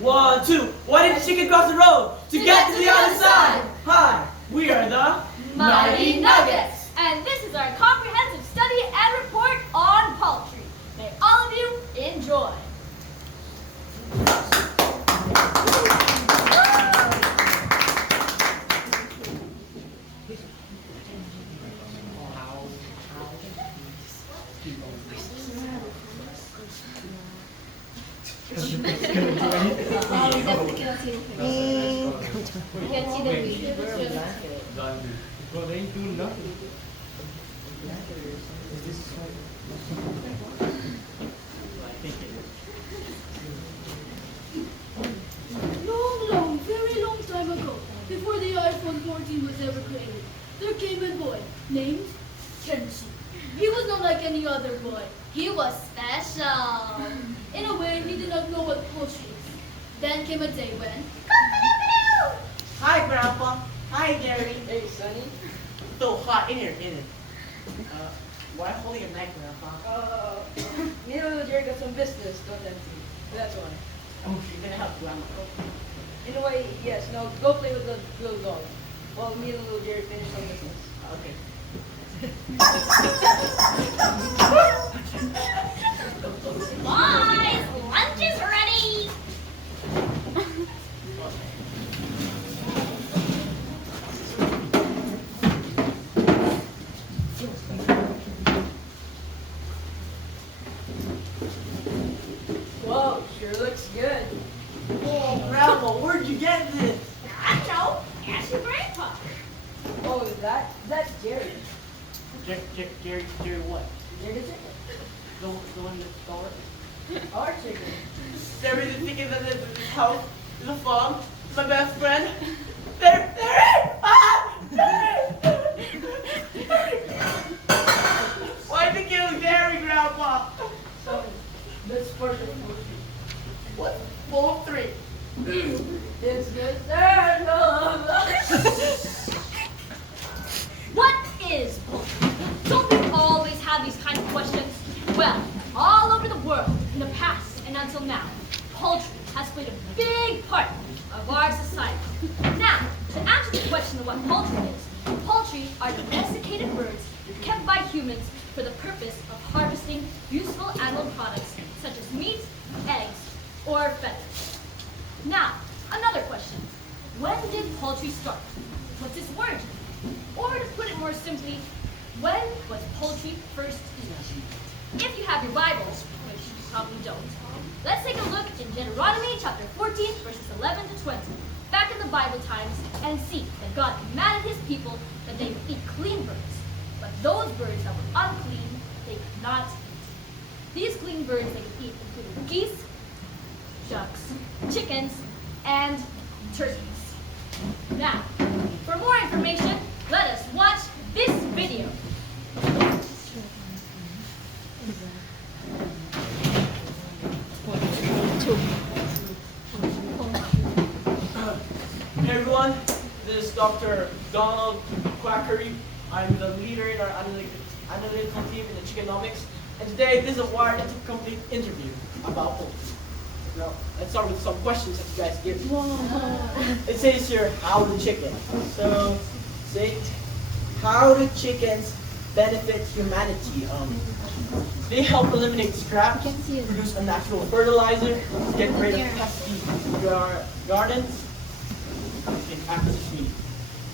1, 2. Why did the chicken cross the road? To get to the other side. Hi, we are the Mighty Nuggets. And this is our comprehensive study and report on poultry. May all of you enjoy. Can't see the video. Well, they ain't doing nothing. Is this Long, very long time ago, before the iPhone 14 was ever created, there came a boy named Kenshi. He was not like any other boy. He was special. In a way, he did not know what poultry is. Then came a day when... Hi, Grandpa. Hi, Gary. Hey, Sonny. So hot in here, isn't it? Why holding a knife, Grandpa? Me and little Jerry got some business, don't empty. That's why. Oh, you're gonna help Grandma. In a way, yes. Now go play with the little dog. While me and little Jerry finish some business. Okay. Boys, lunch is ready. Whoa, sure looks good. Oh, Grandma, where'd you get this? I know. Ask your grandpa. Oh, that's Jerry. Gary, what? Jerry the chicken. The one that's store? Our chicken. They're really thinking that this house is a farm. My best friend. There it! Ah! Why'd you kill Gary, Grandpa? So, let's first of What? Poultry. It's the third What is poultry? Don't we always have these kind of questions? Well, all over the world, in the past and until now, poultry has played a big part of our society. Now, to answer the question of what poultry are domesticated birds kept by humans for the purpose of harvesting useful animal products such as meat, eggs, or feathers. Now, another question. When did poultry start? What's its origin? Or to put it more simply, when was poultry first eaten? If you have your Bibles, which you probably don't, let's take a look in Deuteronomy chapter 14, verses 11 to 20, back in the Bible times, and see that God commanded his people that they would eat clean birds. But those birds that were unclean, they could not eat. These clean birds they could eat included geese, ducks, chickens, and turkeys. Now, for more information, let us watch this video. Hey everyone, this is Dr. Donald Quackery. I'm the leader in our analytical team in the Chickenomics. And today, this is a wide and complete interview about poultry. Now, let's start with some questions that you guys give me. It says here, how do chickens? So, say, how do chickens benefit humanity? They help eliminate scraps, produce a natural fertilizer, get rid of pesky gardens, and actively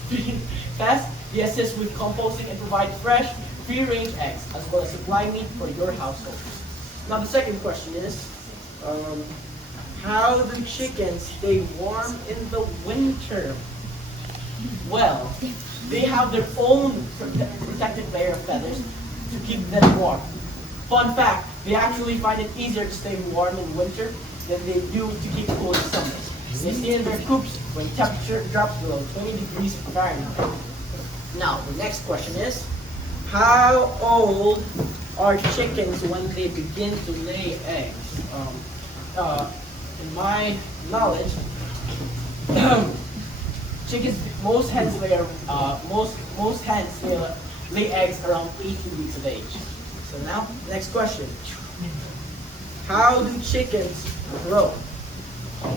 feed pests. They assist with composting and provide fresh, free-range eggs, as well as supply meat for your household. Now the second question is, how do chickens stay warm in the winter? Well, they have their own protective layer of feathers to keep them warm. Fun fact, they actually find it easier to stay warm in winter than they do to keep cool in summer. They stay in their coops when temperature drops below 20 degrees Fahrenheit. Now, the next question is, how old are chickens when they begin to lay eggs? In my knowledge, chickens, most hens lay eggs around 18 weeks of age. So now, next question. How do chickens grow?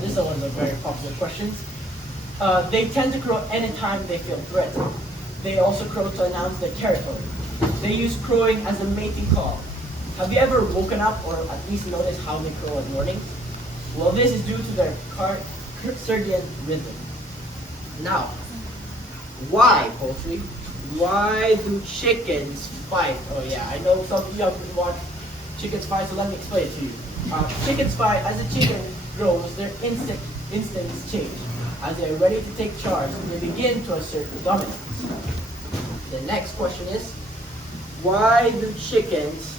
This one is a very popular question. They tend to crow anytime they feel threatened. They also crow to announce their territory. They use crowing as a mating call. Have you ever woken up or at least noticed how they crow at morning? Well, this is due to their circadian rhythm. Now, why, poultry? Why do chickens fight? Oh yeah, I know some of you have watched chickens fight, so let me explain it to you. Chickens fight as a chicken grows, their instincts change. As they are ready to take charge, they begin to assert dominance. The next question is, why do chickens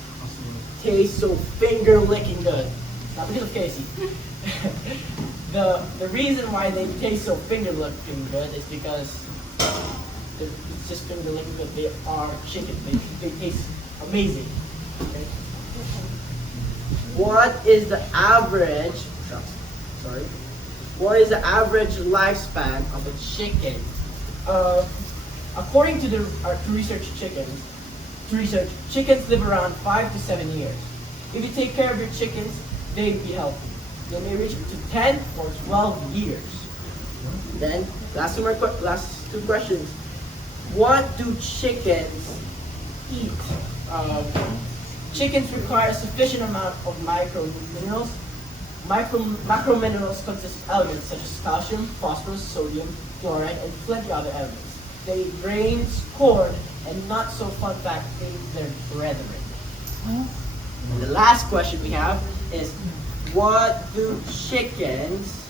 taste so finger-licking good? Not because of Casey. The reason why they taste so finger-licking good is because it's just finger-licking good. They are chicken. They taste amazing. Okay? What is the average? What is the average lifespan of a chicken? According to research, chickens live around 5 to 7 years. If you take care of your chickens, they'd be healthy. They may reach to 10 or 12 years. Then, last two questions. What do chickens eat? Chickens require a sufficient amount of microminerals. Macrominerals consist of elements such as calcium, phosphorus, sodium, chloride, and plenty other elements. They eat grains, corn, and not so fun fact, they eat their brethren. And the last question we have is, what do chickens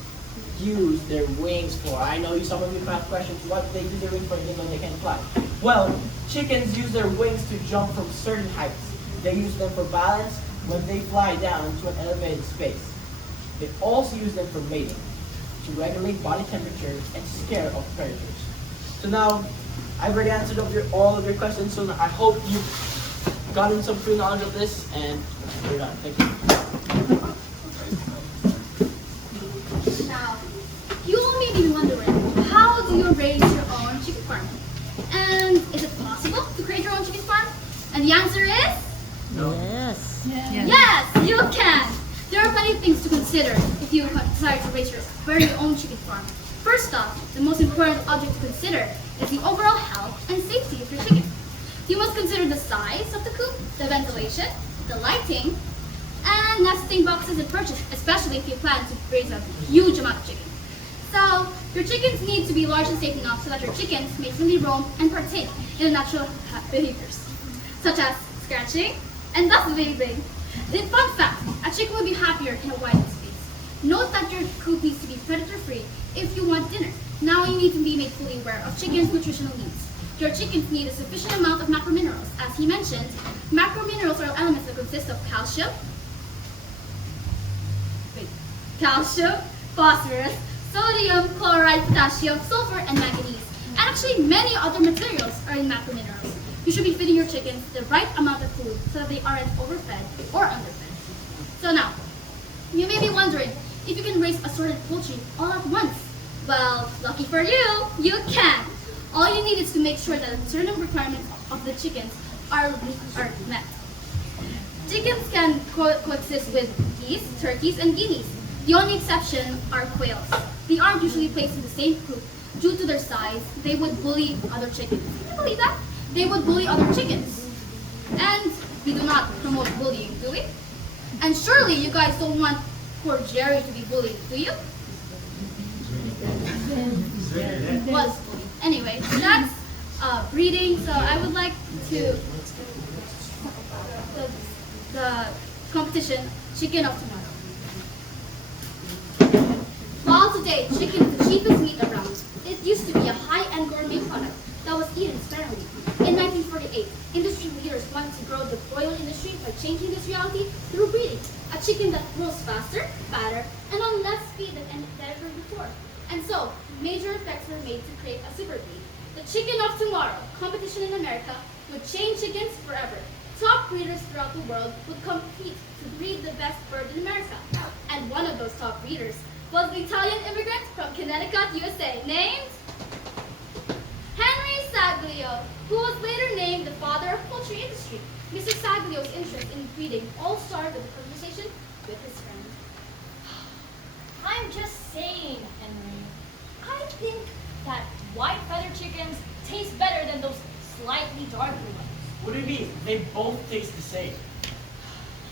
use their wings for? I know some of you have questions, what do they use their wings for even though they can't fly? Well, chickens use their wings to jump from certain heights. They use them for balance when they fly down to an elevated space. They also use them for mating, to regulate body temperature and scare off predators. So now, I've already answered all of your questions, so I hope you've gotten some free knowledge of this, and we're done. Thank you. Now, you may be wondering, how do you raise your own chicken farm? And is it possible to create your own chicken farm? And the answer is? No. Yes. Yes, you can! There are many things to consider if you desire to raise your very own chicken farm. First off, the most important object to consider is the overall health and safety of your chicken. You must consider the size of the coop, the ventilation, the lighting, and nesting boxes and perches, especially if you plan to raise a huge amount of chickens. So, your chickens need to be large and safe enough so that your chickens may freely roam and partake in the natural behaviors, such as scratching and thus bathing. The fun fact, a chicken will be happier in a wide space. Note that your coop needs to be predator-free if you want dinner. Now you need to be made fully aware of chickens' nutritional needs. Your chickens need a sufficient amount of macrominerals. As he mentioned, macrominerals are elements that consist of calcium, phosphorus, sodium, chloride, potassium, sulfur, and manganese. And actually many other materials are in macrominerals. You should be feeding your chickens the right amount of food so that they aren't overfed or underfed. So now, you may be wondering if you can raise assorted poultry all at once. Well, lucky for you, you can. All you need is to make sure that certain requirements of the chickens are met. Chickens can coexist with geese, turkeys, and guineas. The only exception are quails. They aren't usually placed in the same coop. Due to their size, they would bully other chickens. Can you believe that? They would bully other chickens. And we do not promote bullying, do we? And surely you guys don't want poor Jerry to be bullied, do you? Was bullied. Anyway, that's breeding. So I would like to the competition Chicken of Tomorrow. While today chicken is the cheapest meat around, it used to be a high-end gourmet product that was eaten sparingly. In 1948, industry leaders wanted to grow the broiler industry by changing this reality through breeding. A chicken that grows faster, fatter, and on less speed than ever before. And so, major efforts were made to create a super breed. The Chicken of Tomorrow competition in America would change chickens forever. Top breeders throughout the world would compete to breed the best bird in America. And one of those top breeders was the Italian immigrant from Connecticut, USA, named Henry Saglio, who was later named the father of poultry industry. Mr. Saglio's interest in breeding all started with a conversation with his friend. I'm just think that white feather chickens taste better than those slightly darker ones. What do you mean? They both taste the same.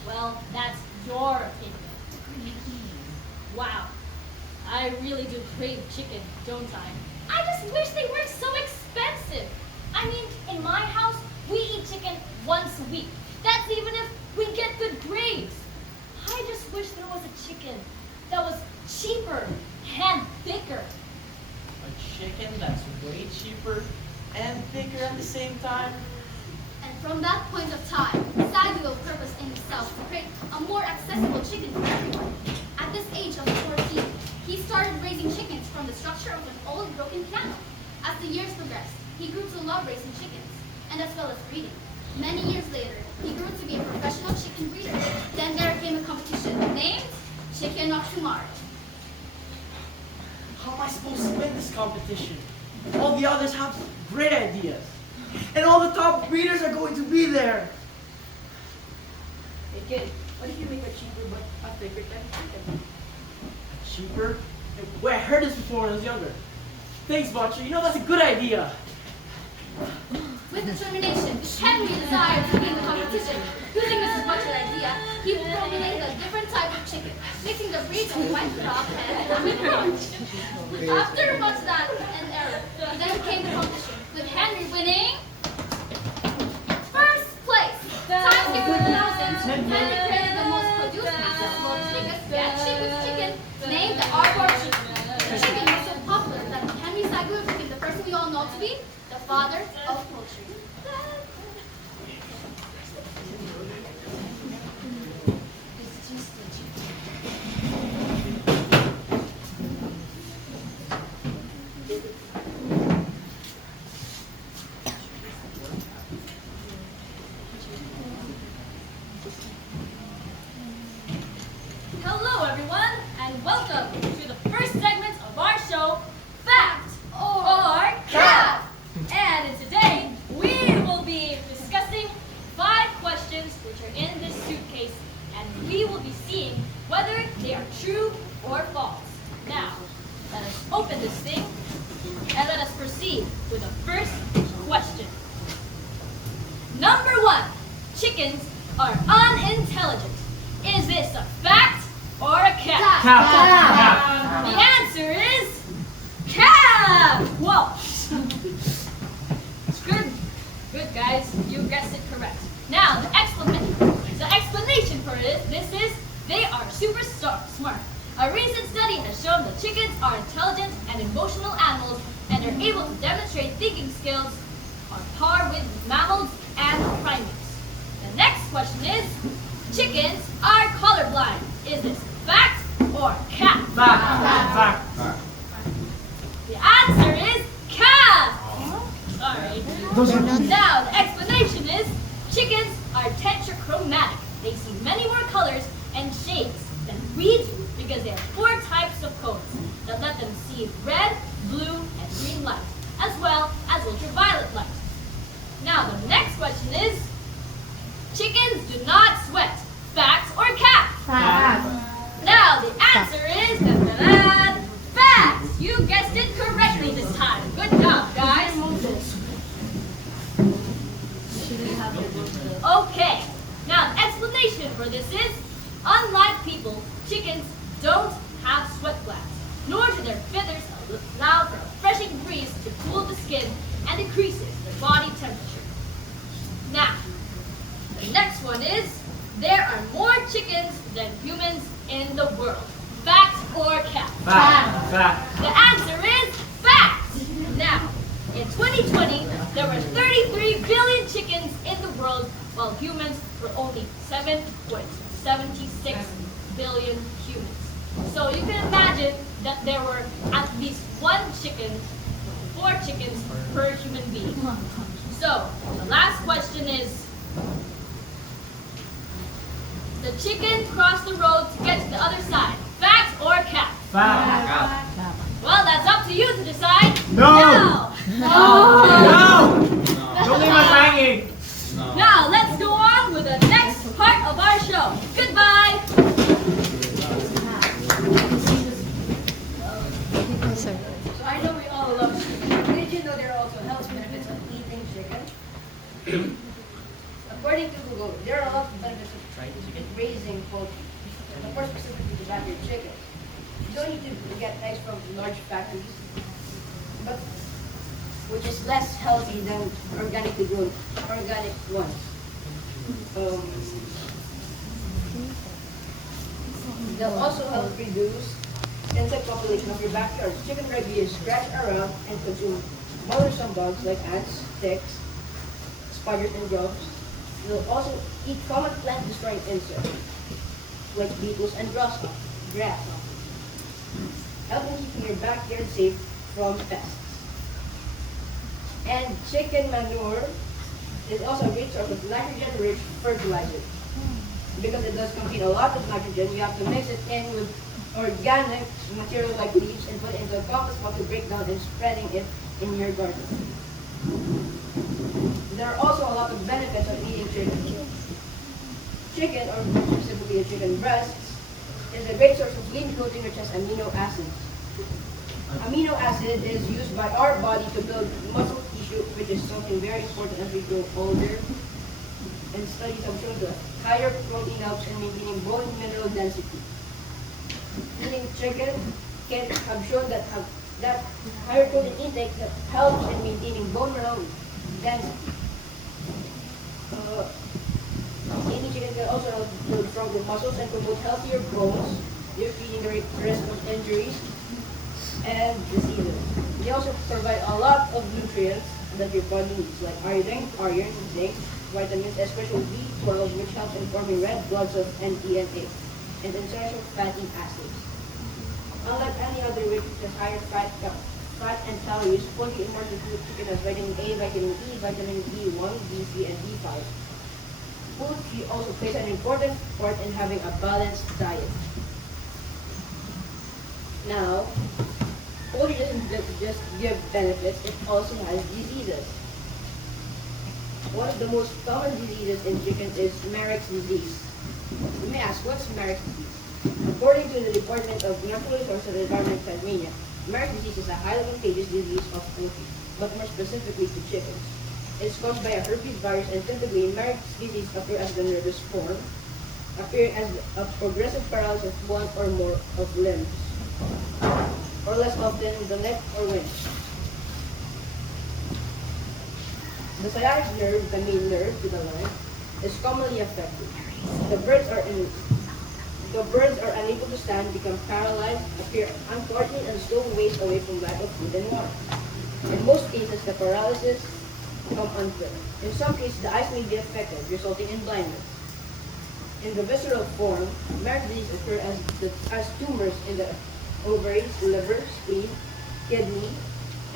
Well, that's your opinion. Wow, I really do crave chicken, don't I? I just wish they weren't so expensive. I mean, in my house, we eat chicken once a week. That's even if we get good grades. I just wish there was a chicken that was cheaper and thicker. A chicken that's way cheaper and thicker at the same time? And from that point of time, Saguo purposed in himself to create a more accessible chicken for everyone. At this age of 14, he started raising chickens from the structure of an old broken piano. As the years progressed, he grew to love raising chickens, and as well as breeding. Many years later, he grew to be a professional chicken breeder. Then there came a competition named Chicken of Tomorrow. How am I supposed to win this competition? All the others have great ideas. And all the top breeders are going to be there. Hey kid, what if you make a cheaper but a thicker type of chicken? Cheaper? Wait, I heard this before when I was younger. Thanks, Butcher. You know that's a good idea. With determination, Henry desired to win the competition. Using Mrs. Butcher's idea, he formulated a different type of chicken, mixing the breeds of white crop and lemon corn. After much that and error, then came the competition, with Henry winning first place. Time skip 2000, Henry created the most produced, accessible, biggest, yet cheapest chicken, named the Arbor chicken. The chicken was so popular that Henry Saguo became the person we all know to be the father of poultry. Hello, everyone, and welcome to the first segment of our show, Fact or Cap. And today, we will be discussing 5 questions which are in this suitcase, and we will be seeing whether they are true or false. Now, let us open this thing, and let us proceed with the first question. Number 1, chickens are unintelligent. Is this a fact or a cap? Cap. The answer is cap! Whoa! Good guys, you guessed it correct. Now, the explanation for this is they are super smart. A recent study has shown that chickens are intelligent and emotional animals and are able to demonstrate thinking skills on par with mammals and primates. The next question is, chickens are colorblind. Is this fact or cap? Fact. The answer is cap! Sorry. Now, the explanation is, chickens are tetrachromatic. They see many more colors and shades than we do because they have 4 types of cones that let them see red, blue, and green light, as well as ultraviolet light. Now, the next question is, chickens do not sweat. Fact or cap? Now, the answer is fact! You guessed it correctly this time. Good job, guys. Okay, now the explanation for this is, unlike people, chickens don't have sweat glands, nor do their feathers allow for a refreshing breeze to cool the skin and decreases the body temperature. Now, the next one is, there are more chickens than humans in the world. Fact or cap? Fact. The answer is fact! Now, in 2020, there were 33 billion chickens in the world, while humans were only 7.76 billion humans. So you can imagine that there were at least 4 chickens per human being. So, the last question is, the chicken crossed the road to get to the other side. Fact or cap? Fact. Well, that's up to you to decide. No! No! Don't leave us hanging! Now, let's go on with the next part of our show. Goodbye! So I know According to Google, there are a lot of benefits of raising poultry. And more specifically to backyard chickens. You don't need to get eggs from large factories, but which is less healthy than organically grown organic ones. They'll also help reduce insect population of your backyard. Chicken regularly scratch around and consume bothersome bugs like ants, ticks, spiders, and grubs. They'll also eat common plant-destroying insects like beetles and grasshoppers, helping keeping your backyard safe from pests. And chicken manure is also a great source of nitrogen-rich fertilizer. Because it does contain a lot of nitrogen, you have to mix it in with organic material like leaves and put it into a compost pot to break down and spreading it in your garden. There are also a lot of benefits of eating chicken. Chicken, or more specifically the chicken breasts, is a great source of lean protein which has amino acids. Amino acid is used by our body to build muscle tissue, which is something very important as we grow older. And studies have shown that higher protein helps in maintaining bone mineral density. Eating chicken can have shown that higher protein intake that helps in maintaining bone mineral density. Eating chicken can also help build stronger muscles and promote healthier bones, decreasing the risk of injuries and diseases. They also provide a lot of nutrients that your body needs, like iodine, iron, zinc, vitamins, especially B12, which helps in forming red blood cells and DNA, and essential fatty acids. Unlike any other meat which has higher fat and calories, poultry in particular chicken has vitamin A, vitamin E, vitamin B1, B3, and B5. Poultry also plays an important part in having a balanced diet. Now, poultry doesn't just give benefits, it also has diseases. One of the most common diseases in chicken is Marek's disease. You may ask, what's Marek's disease? According to the Department of Natural Resources and Environment, Tasmania, Marek's disease is a highly contagious disease of poultry, but more specifically to chickens. It's caused by a herpes virus, and typically Marek's disease appears as the nervous form, appear as a progressive paralysis of one or more of limbs, or less often the neck or wings. The sciatic nerve, the main nerve to the leg, is commonly affected. The birds are unable to stand, become paralyzed, appear uncoordinated, and still waste away from lack of food and water. In most cases, the paralysis become unfit. In some cases, the eyes may be affected, resulting in blindness. In the visceral form, Marek's disease occurs as tumors in the ovaries, liver, spleen, kidney,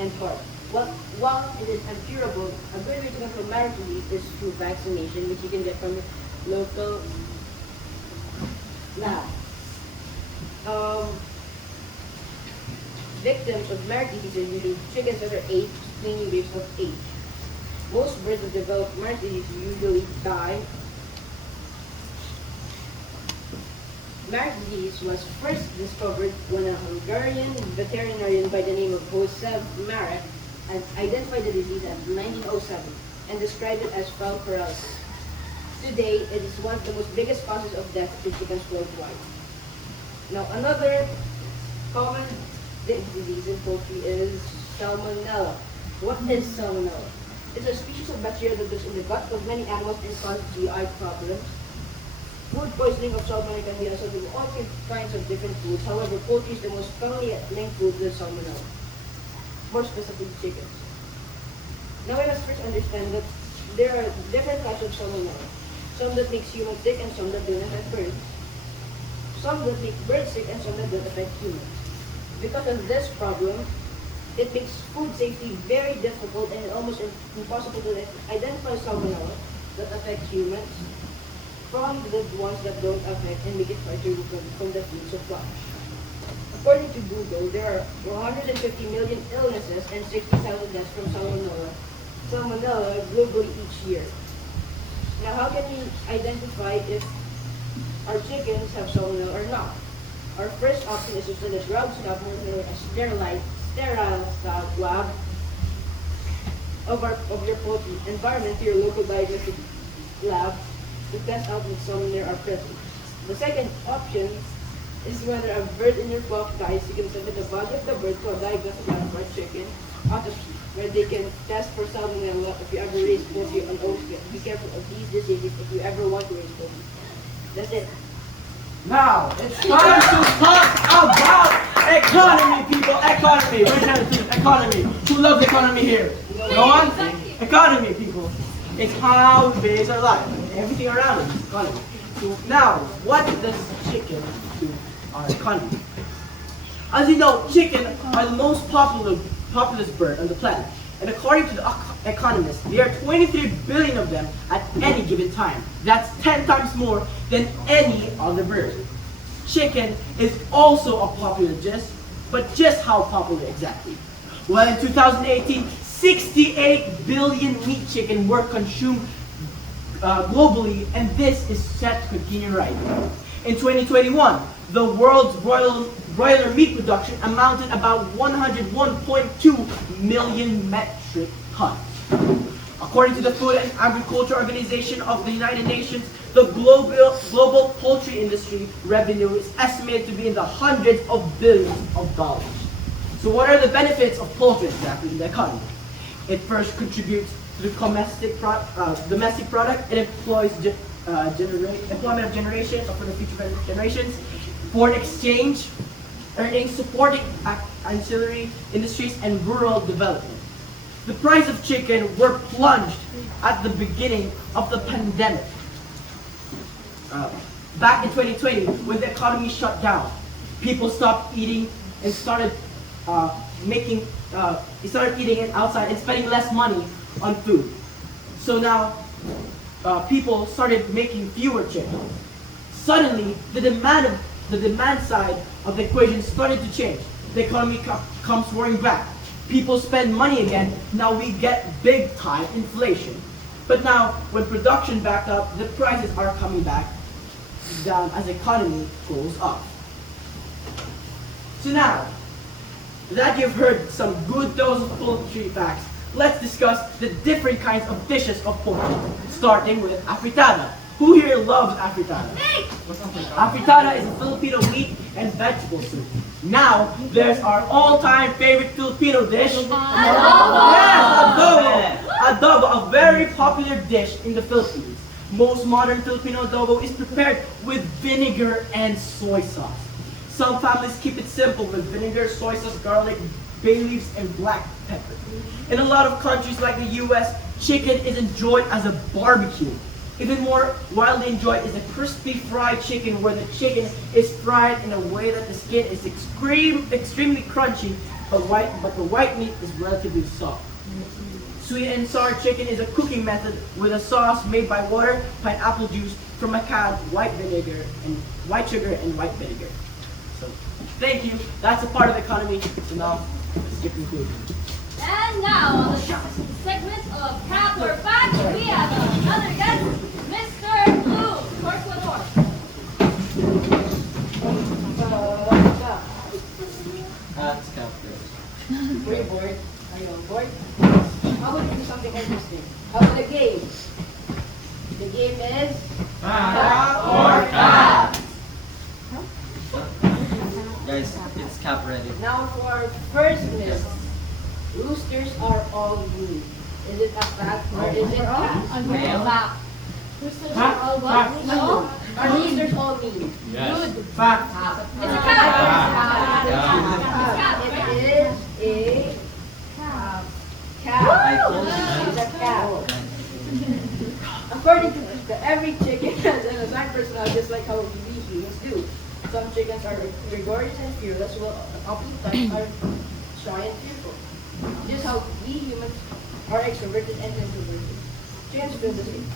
and heart. While it is incurable, a good way to control Marek's disease is through vaccination, which you can get from your local lab. Victims of Marek's disease are usually chickens that are aged, mainly raised of age. Most birds that develop Marek's disease usually die. Marek's disease was first discovered when a Hungarian veterinarian by the name of Marek had identified the disease in 1907 and described it as fowl paralysis. Today, it is one of the most biggest causes of death to chickens worldwide. Now, another common disease in poultry is salmonella. What is salmonella? It's a species of bacteria that lives in the gut of many animals and causes GI problems. Food poisoning of salmonella can be associated with all kinds of different foods. However, poultry is the most commonly linked food with salmonella, more specifically chickens. Now we must first understand that there are different types of salmonella. Some that makes humans sick and some that don't affect birds. Some that make birds sick and some that don't affect humans. Because of this problem, it makes food safety very difficult and almost impossible to identify salmonella that affect humans from the ones that don't affect and make it hard to remove from the food supply. According to Google, there are 150 million illnesses and 60,000 deaths from salmonella globally each year. Now, how can we identify if our chickens have salmonella or not? Our first option is to send a drug swab or a sterile swab of your poultry environment to your local diagnostic lab to test out if some there are present. The second option is whether a bird in your flock dies, you can submit the body of the bird to a diagnostic lab for chicken autopsy, where they can test for salmonella if you ever raise poultry on ocean. Be careful of these diseases if you ever want to raise poultry. That's it. Now, it's time to talk about economy, people. Economy. We're trying to do economy. Who loves economy here? No one? Economy, people. It's how we base our life. Everything around us is economy. So now, what does chicken do our economy? As you know, chicken are the most populous bird on the planet. And according to the economists, there are 23 billion of them at any given time. That's 10 times more than any other bird. Chicken is also a popular dish, but just how popular exactly? Well, in 2018, 68 billion meat chicken were consumed globally, and this is set to continue rising. In 2021, the world's broiler meat production amounted about 101.2 million metric tons. According to the Food and Agriculture Organization of the United Nations, the global poultry industry revenue is estimated to be in the hundreds of billions of dollars. So what are the benefits of poultry exactly in the economy? It first contributes to the domestic product. It employs employment of generation for the future generations. Foreign exchange, earnings, supporting ancillary industries, and rural development. The price of chicken were plunged at the beginning of the pandemic. Back in 2020, when the economy shut down, people stopped eating and started eating it outside and spending less money on food. So now, people started making fewer chicken. Suddenly, the demand side of the equation started to change. The economy comes roaring back. People spend money again. Now we get big time inflation. But now, when production backed up, the prices are coming back down as the economy goes up. So now, that you've heard some good dose of poultry facts, let's discuss the different kinds of dishes of poultry, starting with afritada. Who here loves afritada? Afritada is a Filipino meat and vegetable soup. Now, there's our all-time favorite Filipino dish. Adobo! Yes, adobo! Adobo, a very popular dish in the Philippines. Most modern Filipino adobo is prepared with vinegar and soy sauce. Some families keep it simple with vinegar, soy sauce, garlic, bay leaves, and black pepper. In a lot of countries like the US, chicken is enjoyed as a barbecue. Even more widely enjoyed is a crispy fried chicken, where the chicken is fried in a way that the skin is extremely crunchy, but the white meat is relatively soft. Sweet and sour chicken is a cooking method with a sauce made by water, pineapple juice, from a can, white sugar, and white vinegar. So, thank you. That's a part of the economy. So now, let's get concluded. And now, on the segment of Cap or Fact, we have another guest, Mr. Blue, Corcoran. That's captain. Are you bored? Are you on board? How about we do something interesting? How about a game? The game is Fact or fact? Guys, it's cap ready. now for our first myth. Roosters are all mean. Is it a fact or is it fact? Roosters are all what? No? Are roosters all mean? Yes. Fact. It's a cat. It is a cow. I told you. It's a cow. According to every chicken has an assigned personality, just like how we humans do. Some chickens are gregarious and fearless, while opposite types are shy and fearful. Just how we humans are extroverted and introverted. Chickens feel the same.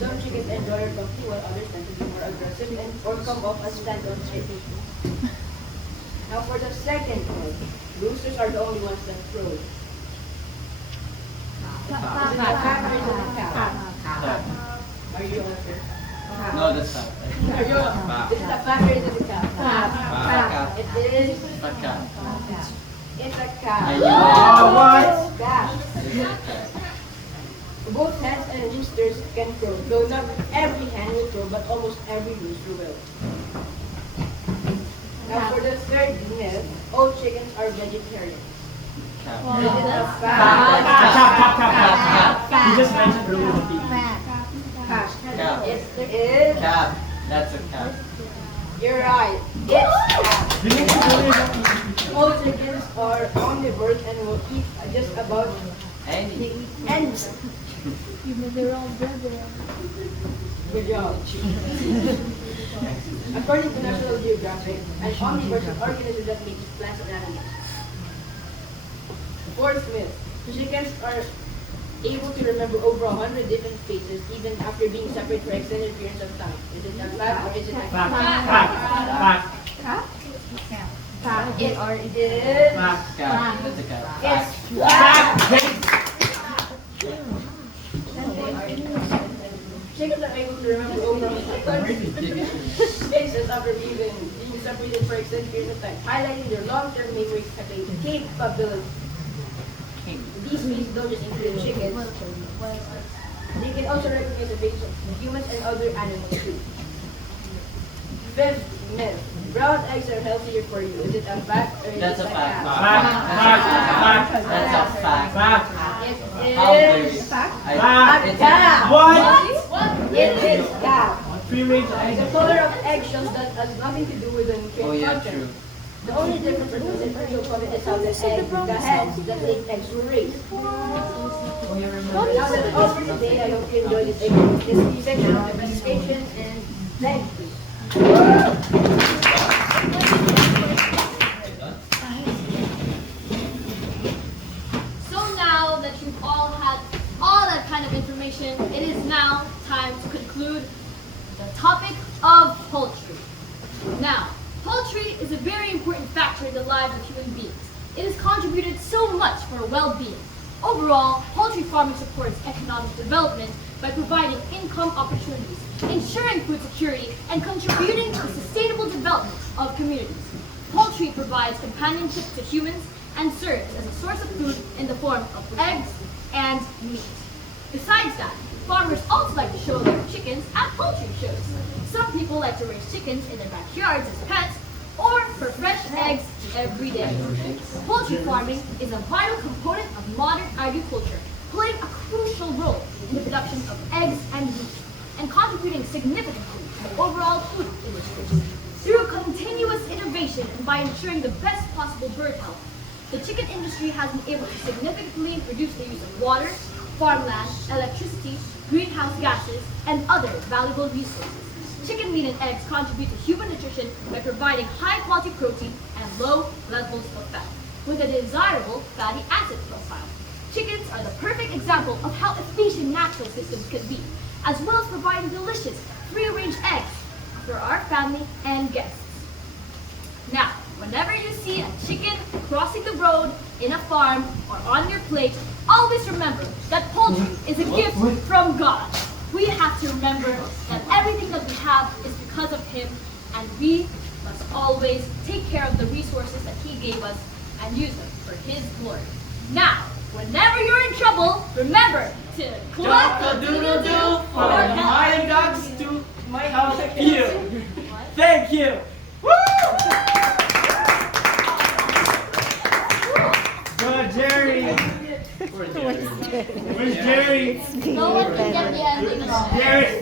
Some chickens enjoy your company, while others tend to be more aggressive and or come off as stand-on chickens. Now for the second one, roosters are the only ones that crow. Is it a fact or is it a cow? Are you on it? No, that's fact. Are you on it? Is it a fact or is it a cow? Fact. It is Fact. It's a I calf. knew it. It's calf. That is a cat. Both hens and roosters can crow, though not every hen will crow, but almost every rooster will. Now for the third myth, all chickens are vegetarian. Cat. Is it a Cap, cap, fact? cap. You just mentioned earlier the pig. Fact. Cap. It is. Cat. That's a cat. You're right. It's You need to believe all chickens are omnivores and will eat just about Any. anything. Good job. According to National Geographic, an omnivore is an organism that may eat plants and animals. Fourth myth. Chickens are able to remember over 100 different faces even after being separated for extended periods of time. Is it a fact or is it a fact, fact, fact. It or it is. Fact. Cat. That's a cat. It's Fact. chickens are able to remember over 100 faces after even being separated for extended periods of time, highlighting their long-term memory capability. These species don't just include chickens. They can also recognize the faces of humans and other animals too. Fifth myth. Brown eggs are healthier for you. Is it a fact or is That's it a fact. Fact. That's a fact. Fact. It How dare you? is Fact. It's cat. What? It is cat. Free range The eggs. color of eggshells that has nothing to do with the Oh nutrient yeah, content. true. The only difference between the individual comment is how the hens that laid eggs were raised. Oh, you remember Now that's all for today. I hope you enjoyed this section of investigation and thank you. So now that you've all had all that kind of information, it is now time to conclude the topic of poultry. Now, poultry is a very important factor in the lives of human beings. It has contributed so much for our well-being. Overall, poultry farming supports economic development by providing income opportunities, ensuring food security, and contributing to the sustainable development of communities. Poultry provides companionship to humans and serves as a source of food in the form of eggs and meat. Besides that, farmers also like to show their chickens at poultry shows. Some people like to raise chickens in their backyards as pets or for fresh eggs every day. Poultry farming is a vital component of modern agriculture, playing a crucial role in the production of eggs and meat, and contributing significantly to the overall food industry. Through continuous innovation and by ensuring the best possible bird health, the chicken industry has been able to significantly reduce the use of water, farmland, electricity, greenhouse gases, and other valuable resources. Chicken meat and eggs contribute to human nutrition by providing high-quality protein and low levels of fat, with a desirable fatty acid profile. Chickens are the perfect example of how efficient natural systems can be, as well as providing delicious, free-range eggs for our family and guests. Now, whenever you see a chicken crossing the road, in a farm, or on your plate, always remember that poultry is a gift from God. We have to remember that everything that we have is because of Him, and we must always take care of the resources that He gave us and use them for His glory. Now, whenever you're in trouble, remember to Cock-a-doodle-doo for my dogs to my house you. Thank you. Good, Jerry. Where's Jerry? No one can get the ending. Jerry.